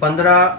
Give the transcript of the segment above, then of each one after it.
15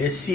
SC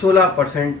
16%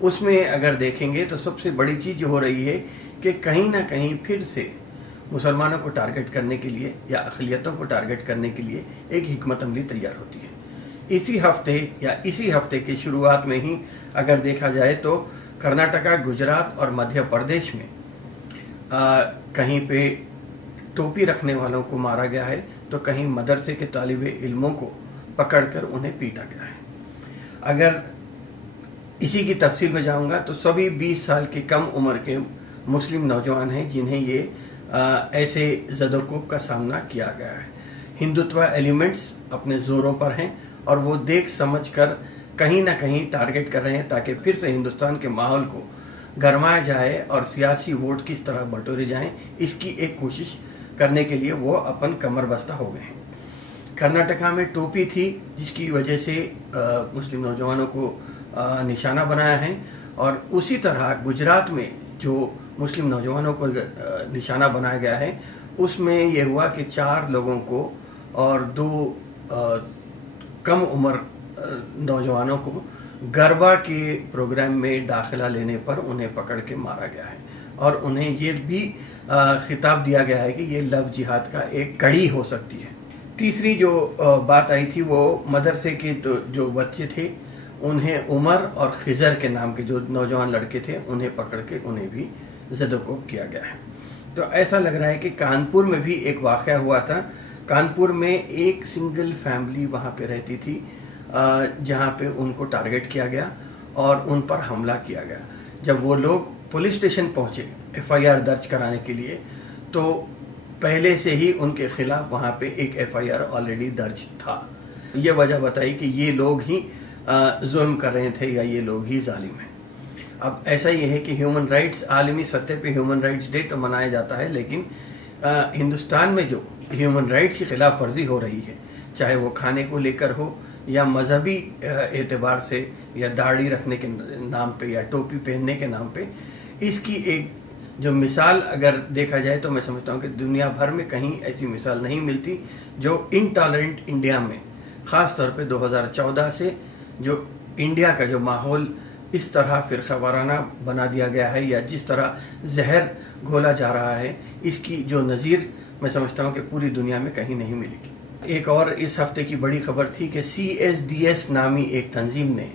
اس میں اگر دیکھیں گے تو سب سے بڑی چیز جو ہو رہی ہے کہ کہیں نہ کہیں پھر سے مسلمانوں کو ٹارگٹ کرنے کے لیے یا اقلیتوں کو ٹارگٹ کرنے کے لیے ایک حکمت عملی تیار ہوتی ہے. اسی ہفتے کی شروعات میں ہی اگر دیکھا جائے تو کرناٹکا، گجرات اور مدھیہ پردیش میں کہیں پہ ٹوپی رکھنے والوں کو مارا گیا ہے تو کہیں مدرسے کے طالب علموں کو پکڑ کر انہیں پیٹا گیا ہے. اگر اسی کی تفصیل میں جاؤں گا تو سبھی 20 سال کے کم عمر کے مسلم نوجوان ہیں جنہیں یہ ایسے زدوکوب کا سامنا کیا گیا ہے. ہندوتوا ایلیمنٹس اپنے زوروں پر ہیں اور وہ دیکھ سمجھ کر کہیں نہ کہیں ٹارگٹ کر رہے ہیں تاکہ پھر سے ہندوستان کے ماحول کو گرمایا جائے اور سیاسی ووٹ کس طرح بٹورے جائیں، اس کی ایک کوشش کرنے کے لیے وہ اپن کمر بستہ ہو گئے ہیں. کرناٹکا میں ٹوپی تھی جس کی وجہ سے مسلم نوجوانوں کو نشانہ بنایا ہے، اور اسی طرح گجرات میں جو مسلم نوجوانوں کو نشانہ بنایا گیا ہے اس میں یہ ہوا کہ 4 لوگوں کو اور 2 کم عمر نوجوانوں کو گربا کے پروگرام میں داخلہ لینے پر انہیں پکڑ کے مارا گیا ہے، اور انہیں یہ بھی خطاب دیا گیا ہے کہ یہ لو جہاد کا ایک کڑی ہو سکتی ہے. تیسری جو بات آئی تھی وہ مدرسے کے جو بچے تھے انہیں عمر اور خضر کے نام کے جو نوجوان لڑکے تھے انہیں پکڑ کے انہیں بھی زدوکوب کیا گیا ہے. تو ایسا لگ رہا ہے کہ کانپور میں بھی ایک واقعہ ہوا تھا. کانپور میں ایک سنگل فیملی وہاں پہ رہتی تھی جہاں پہ ان کو ٹارگٹ کیا گیا اور ان پر حملہ کیا گیا. جب وہ لوگ پولیس اسٹیشن پہنچے FIR درج کرانے کے لیے تو پہلے سے ہی ان کے خلاف وہاں پہ ایک FIR آلریڈی درج تھا. یہ وجہ بتائی کہ یہ لوگ ہی ظلم کر رہے تھے یا یہ لوگ ہی ظالم ہیں. اب ایسا یہ ہے کہ ہیومن رائٹس عالمی سطح پہ ہیومن رائٹس ڈے تو منایا جاتا ہے، لیکن ہندوستان میں جو ہیومن رائٹس کی خلاف ورزی ہو رہی ہے چاہے وہ کھانے کو لے کر ہو یا مذہبی اعتبار سے یا داڑھی رکھنے کے نام پہ یا ٹوپی پہننے کے نام پہ، اس کی ایک جو مثال اگر دیکھا جائے تو میں سمجھتا ہوں کہ دنیا بھر میں کہیں ایسی مثال نہیں ملتی جو انٹالرنٹ انڈیا میں خاص طور پہ 2014 سے جو انڈیا کا جو ماحول اس طرح فرقہ وارانہ بنا دیا گیا ہے یا جس طرح زہر گھولا جا رہا ہے، اس کی جو نظیر میں سمجھتا ہوں کہ پوری دنیا میں کہیں نہیں ملے گی. ایک اور اس ہفتے کی بڑی خبر تھی کہ CSDS نامی ایک تنظیم نے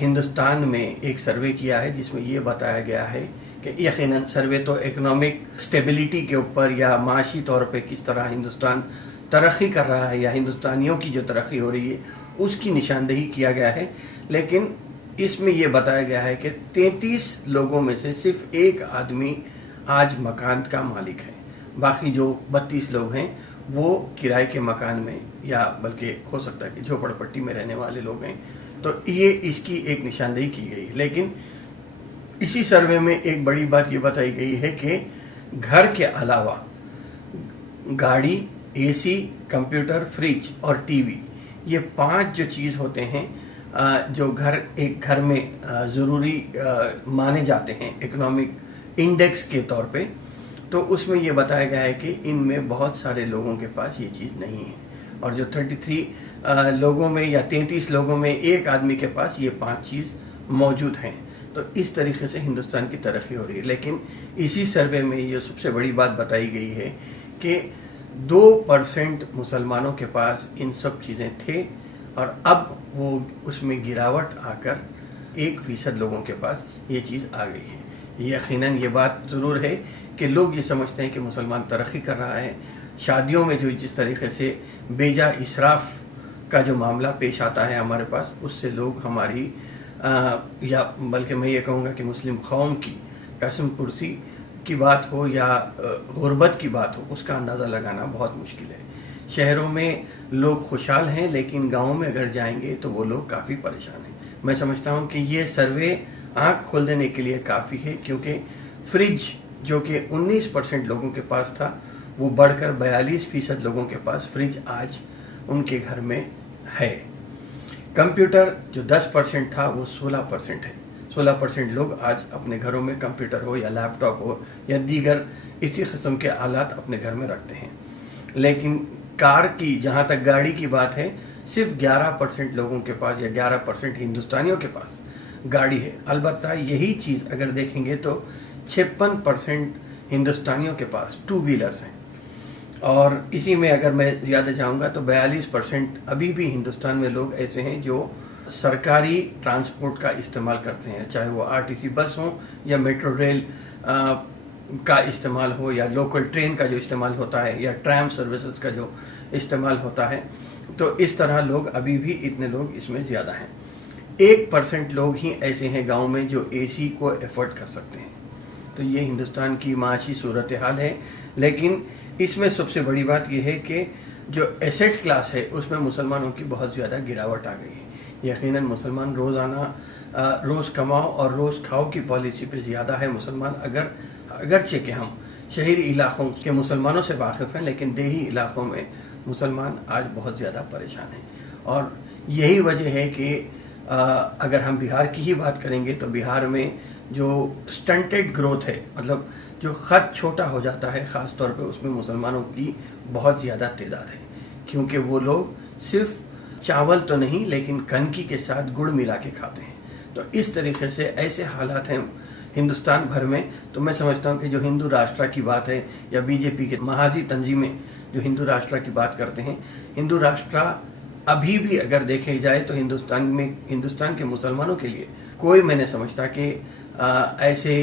ہندوستان میں ایک سروے کیا ہے جس میں یہ بتایا گیا ہے کہ یقیناً سروے تو اکنامک سٹیبلٹی کے اوپر یا معاشی طور پہ کس طرح ہندوستان ترقی کر رہا ہے یا ہندوستانیوں کی جو ترقی ہو رہی ہے اس کی نشاندہی کیا گیا ہے، لیکن اس میں یہ بتایا گیا ہے کہ 33 لوگوں میں سے صرف ایک آدمی آج مکان کا مالک ہے، باقی جو 32 لوگ ہیں وہ کرائے کے مکان میں یا بلکہ ہو سکتا ہے کہ جھوپڑ پٹی میں رہنے والے لوگ ہیں. تو یہ اس کی ایک نشاندہی کی گئی. لیکن اسی سروے میں ایک بڑی بات یہ بتائی گئی ہے کہ گھر کے علاوہ گاڑی، AC، کمپیوٹر، فریج اور ٹی وی، یہ 5 جو چیز ہوتے ہیں جو ایک گھر میں ضروری مانے جاتے ہیں اکنامک انڈیکس کے طور پہ، تو اس میں یہ بتایا گیا ہے کہ ان میں بہت سارے لوگوں کے پاس یہ چیز نہیں ہے، اور جو 33 لوگوں میں یا 33 لوگوں میں ایک آدمی کے پاس یہ 5 چیز موجود ہیں. تو اس طریقے سے ہندوستان کی ترقی ہو رہی ہے. لیکن اسی سروے میں یہ سب سے بڑی بات بتائی گئی ہے کہ 2% مسلمانوں کے پاس ان سب چیزیں تھے اور اب وہ اس میں گراوٹ آ کر 1% لوگوں کے پاس یہ چیز آ گئی ہے. یقیناً یہ بات ضرور ہے کہ لوگ یہ سمجھتے ہیں کہ مسلمان ترقی کر رہا ہے. شادیوں میں جو جس طریقے سے بیجا اسراف کا جو معاملہ پیش آتا ہے ہمارے پاس، اس سے لوگ ہماری یا بلکہ میں یہ کہوں گا کہ مسلم قوم کی قسم پرسی کی بات ہو یا غربت کی بات ہو، اس کا اندازہ لگانا بہت مشکل ہے. شہروں میں لوگ خوشحال ہیں لیکن گاؤں میں اگر جائیں گے تو وہ لوگ کافی پریشان ہیں. میں سمجھتا ہوں کہ یہ سروے آنکھ کھول دینے کے لیے کافی ہے، کیونکہ فریج جو کہ 19% لوگوں کے پاس تھا وہ بڑھ کر 42% لوگوں کے پاس فریج آج ان کے گھر میں ہے. کمپیوٹر جو 10% تھا وہ 16% ہے. 16% لوگ آج اپنے گھروں میں کمپیوٹر ہو یا لیپ ٹاپ ہو یا دیگر اسی قسم کے آلات اپنے گھر میں رکھتے ہیں. لیکن کار کی جہاں تک گاڑی کی بات ہے، صرف 11% لوگوں کے پاس یا 11% ہندوستانیوں کے پاس گاڑی ہے. البتہ یہی چیز اگر دیکھیں گے تو 56% ہندوستانیوں کے پاس 2 ویلرز ہیں، اور اسی میں اگر میں زیادہ جاؤں گا تو 42% ابھی بھی ہندوستان میں لوگ ایسے ہیں جو سرکاری ٹرانسپورٹ کا استعمال کرتے ہیں، چاہے وہ RTC بس ہوں یا میٹرو ریل کا استعمال ہو، یا لوکل ٹرین کا جو استعمال ہوتا ہے، یا ٹرام سروسز کا جو استعمال ہوتا ہے. تو اس طرح لوگ ابھی بھی اتنے لوگ اس میں زیادہ ہیں. 1% لوگ ہی ایسے ہیں گاؤں میں جو AC کو افورڈ کر سکتے ہیں. تو یہ ہندوستان کی معاشی صورتحال ہے. لیکن اس میں سب سے بڑی بات یہ ہے کہ جو ایسیٹ کلاس ہے اس میں مسلمانوں کی بہت زیادہ گراوٹ آ گئی ہے. یقیناً مسلمان روزانہ روز کماؤ اور روز کھاؤ کی پالیسی پہ زیادہ ہے مسلمان. اگرچہ کہ ہم شہری علاقوں کے مسلمانوں سے واقف ہیں، لیکن دیہی علاقوں میں مسلمان آج بہت زیادہ پریشان ہیں. اور یہی وجہ ہے کہ اگر ہم بہار کی ہی بات کریں گے تو بہار میں جو سٹنٹڈ گروتھ ہے، مطلب جو خط چھوٹا ہو جاتا ہے، خاص طور پہ اس میں مسلمانوں کی بہت زیادہ تعداد ہے، کیونکہ وہ لوگ صرف چاول تو نہیں لیکن کنکی کے ساتھ گڑ ملا کے کھاتے ہیں. تو اس طریقے سے ایسے حالات ہیں ہندوستان بھر میں. تو میں سمجھتا ہوں کہ جو ہندو راشٹر کی بات ہے یا BJP کے محاذی تنظیمیں جو ہندو راشٹر کی بات کرتے ہیں، ہندو راشٹر ابھی بھی اگر دیکھے جائے تو ہندوستان کے مسلمانوں کے لیے کوئی میں نے سمجھتا کہ ایسے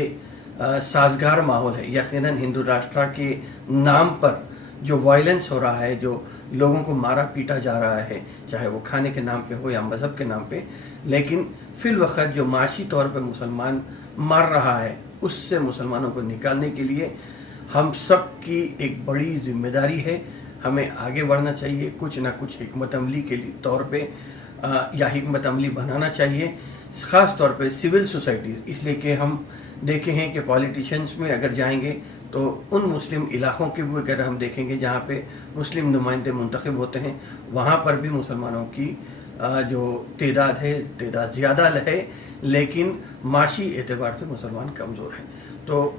سازگار ماحول ہے. یقیناً ہندو راشٹر کے نام پر جو وائلنس ہو رہا ہے، جو لوگوں کو مارا پیٹا جا رہا ہے، چاہے وہ کھانے کے نام پہ ہو یا مذہب کے نام پہ، لیکن فی الوقت جو معاشی طور پہ مسلمان مر رہا ہے، اس سے مسلمانوں کو نکالنے کے لیے ہم سب کی ایک بڑی ذمہ داری ہے. ہمیں آگے بڑھنا چاہیے، کچھ نہ کچھ حکمت عملی کے طور پہ یا حکمت عملی بنانا چاہیے، خاص طور پہ سول سوسائٹیز. اس لیے کہ ہم دیکھے ہیں کہ پالیٹیشنز میں اگر جائیں گے تو ان مسلم علاقوں کے بھی اگر ہم دیکھیں گے جہاں پہ مسلم نمائندے منتخب ہوتے ہیں، وہاں پر بھی مسلمانوں کی جو تعداد زیادہ ہے، لیکن معاشی اعتبار سے مسلمان کمزور ہیں. تو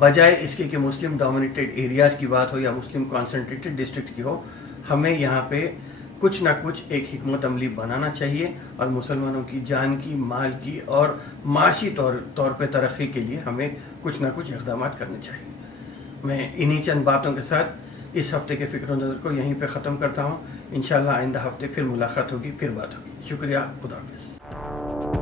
بجائے اس کے کہ مسلم ڈومینیٹڈ ایریاز کی بات ہو یا مسلم کانسنٹریٹڈ ڈسٹرکٹ کی ہو، ہمیں یہاں پہ کچھ نہ کچھ ایک حکمت عملی بنانا چاہیے، اور مسلمانوں کی جان کی، مال کی اور معاشی طور پہ ترقی کے لیے ہمیں کچھ نہ کچھ اقدامات کرنے چاہیے. میں انہی چند باتوں کے ساتھ اس ہفتے کے فکر و نظر کو یہیں پہ ختم کرتا ہوں. انشاءاللہ آئندہ ہفتے پھر ملاقات ہوگی، پھر بات ہوگی. شکریہ. خدا حافظ.